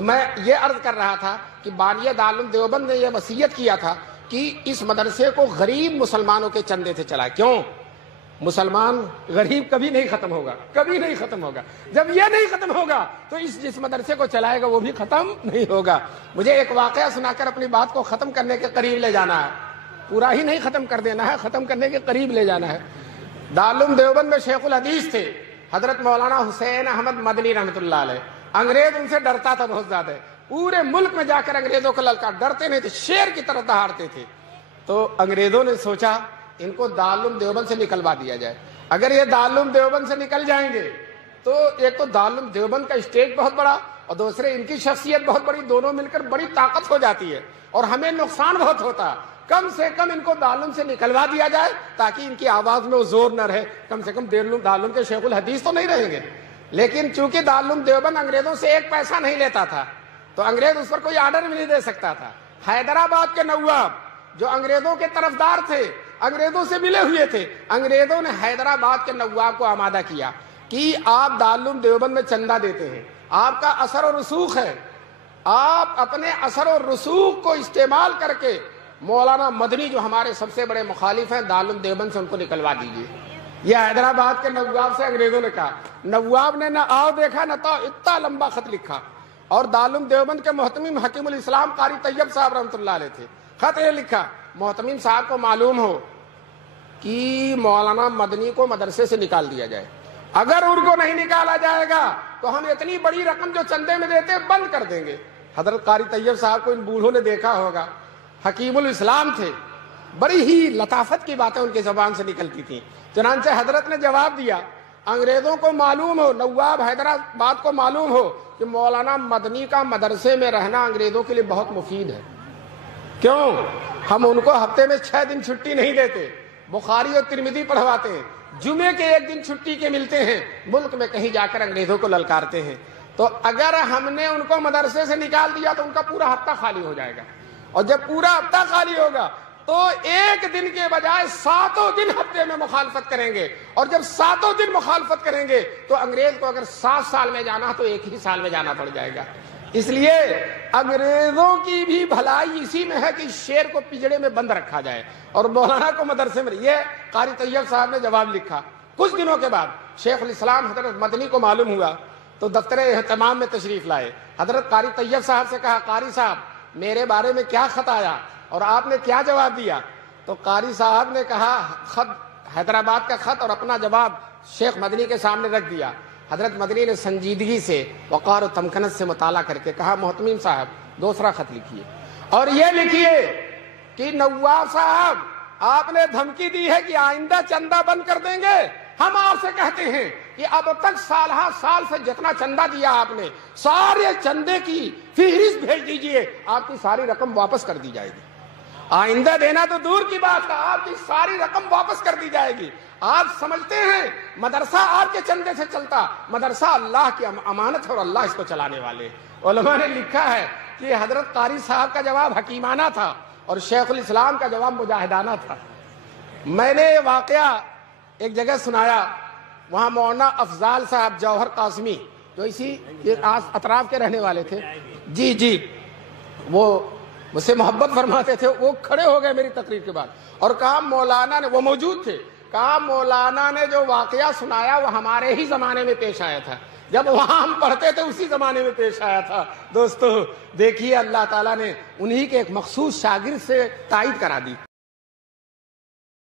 تو میں یہ عرض کر رہا تھا کہ بانی دارالعلوم دیوبند نے یہ وصیت کیا تھا کہ اس مدرسے کو غریب مسلمانوں کے چندے سے چلائے. کیوں؟ مسلمان غریب کبھی نہیں ختم ہوگا, کبھی نہیں ختم ہوگا. جب یہ نہیں ختم ہوگا تو جس مدرسے کو چلائے گا وہ بھی ختم نہیں ہوگا. مجھے ایک واقعہ سنا کر اپنی بات کو ختم کرنے کے قریب لے جانا ہے, پورا ہی نہیں ختم کر دینا ہے, ختم کرنے کے قریب لے جانا ہے. دارالعلوم دیوبند میں شیخ الحدیث تھے حضرت مولانا حسین احمد مدنی رحمۃ اللہ علیہ. انگریز ان سے ڈرتا تھا بہت زیادہ, پورے ملک میں جا کر انگریزوں کو للکار, ڈرتے نہیں تھے, شیر کی طرح دہاڑتے تھے. تو انگریزوں نے سوچا ان کو دارالعلوم دیوبند سے نکلوا دیا جائے. اگر یہ دارالعلوم دیوبند سے نکل جائیں گے تو ایک تو دارالعلوم دیوبند کا اسٹیج بہت بڑا اور دوسرے ان کی شخصیت بہت بڑی, دونوں مل کر بڑی طاقت ہو جاتی ہے اور ہمیں نقصان بہت ہوتا. کم سے کم ان کو دارالعلوم سے نکلوا دیا جائے تاکہ ان کی آواز میں وہ زور نہ رہے. کم سے کم دارالعلوم کے شیخ الحدیث تو نہیں رہیں گے. لیکن چونکہ دارالعلوم دیوبند انگریزوں سے ایک پیسہ نہیں لیتا تھا تو انگریز اس پر کوئی آرڈر بھی نہیں دے سکتا تھا. حیدرآباد کے نواب جو انگریزوں کے طرفدار تھے, انگریزوں سے ملے ہوئے تھے, انگریزوں نے حیدرآباد کے نواب کو آمادہ کیا کہ آپ دارالعلوم دیوبند میں چندہ دیتے ہیں, آپ کا اثر و رسوخ ہے, آپ اپنے اثر و رسوخ کو استعمال کر کے مولانا مدنی جو ہمارے سب سے بڑے مخالف ہیں دارالعلوم دیوبند سے ان کو نکلوا دیجیے. یہ حیدرآباد کے نواب سے انگریزوں نے کہا. نواب نے نہ آؤ دیکھا نہ تو اتنا لمبا خط لکھا, اور دارالعلوم دیوبند کے محتمم حکیم الاسلام قاری طیب صاحب رحمۃ اللہ علیہ تھے. خط یہ لکھا, محتمم صاحب کو معلوم ہو کہ مولانا مدنی کو مدرسے سے نکال دیا جائے, اگر ان کو نہیں نکالا جائے گا تو ہم اتنی بڑی رقم جو چندے میں دیتے بند کر دیں گے. حضرت قاری طیب صاحب کو ان بوڑھوں نے دیکھا ہوگا, حکیم الاسلام تھے, بڑی ہی لطافت کی باتیں ان کی زبان سے نکلتی تھیں. چنانچہ حضرت نے جواب دیا, انگریزوں کو معلوم ہو, نواب حیدرآباد کو معلوم ہو کہ مولانا مدنی کا مدرسے میں رہنا انگریزوں کے لیے بہت مفید ہے. کیوں؟ ہم ان کو ہفتے میں 6 دن چھٹی نہیں دیتے, بخاری اور ترمذی پڑھواتے ہیں, جمعے کے 1 دن چھٹی کے ملتے ہیں, ملک میں کہیں جا کر انگریزوں کو للکارتے ہیں. تو اگر ہم نے ان کو مدرسے سے نکال دیا تو ان کا پورا ہفتہ خالی ہو جائے گا, اور جب پورا ہفتہ خالی ہوگا تو 1 دن کے بجائے 7 دن ہفتے میں مخالفت کریں گے, اور جب 7 دن مخالفت کریں گے تو انگریز کو اگر 7 سال میں جانا تو 1 ہی سال میں جانا پڑ جائے گا. اس لیے انگریزوں کی بھی بھلائی اسی میں ہے کہ شیر کو پنجڑے میں بند رکھا جائے اور مولانا کو مدرسے میں. یہ قاری طیب صاحب نے جواب لکھا. کچھ دنوں کے بعد شیخ الاسلام حضرت مدنی کو معلوم ہوا تو دفتر اہتمام میں تشریف لائے. حضرت قاری طیب صاحب سے کہا, قاری صاحب میرے بارے میں کیا خط آیا اور آپ نے کیا جواب دیا؟ تو قاری صاحب نے کہا, خط حیدرآباد کا خط اور اپنا جواب شیخ مدنی کے سامنے رکھ دیا. حضرت مدنی نے سنجیدگی سے, وقار و تمکنت سے مطالعہ کر کے کہا, محتمم صاحب دوسرا خط لکھیے اور یہ لکھیے کہ نواب صاحب آپ نے دھمکی دی ہے کہ آئندہ چندہ بند کر دیں گے. ہم آپ سے کہتے ہیں کہ اب تک سال سے جتنا چندہ دیا آپ نے, سارے چندے کی فہرست بھیج دیجئے, آپ کی ساری رقم واپس کر دی جائے گی. آئندہ دینا تو دور کی بات ہے, آپ کی ساری رقم واپس کر دی جائے گی. آپ سمجھتے ہیں مدرسہ آپ کے چندے سے چلتا, مدرسہ اللہ کی امانت ہے اور اللہ اس کو چلانے والے. علماء نے لکھا ہے کہ حضرت قاری صاحب کا جواب حکیمانہ تھا اور شیخ الاسلام کا جواب مجاہدانہ تھا. میں نے واقعہ ایک جگہ سنایا, وہاں مولانا افضال صاحب جوہر قاسمی جو اسی اطراف کے رہنے والے تھے, جی وہ مجھ سے محبت فرماتے تھے, وہ کھڑے ہو گئے میری تقریر کے بعد اور کہا مولانا نے, وہ موجود تھے, کہا مولانا نے جو واقعہ سنایا وہ ہمارے ہی زمانے میں پیش آیا تھا, جب وہاں ہم پڑھتے تھے اسی زمانے میں پیش آیا تھا. دوستو دیکھیے اللہ تعالیٰ نے انہی کے ایک مخصوص شاگرد سے تائید کرا دی.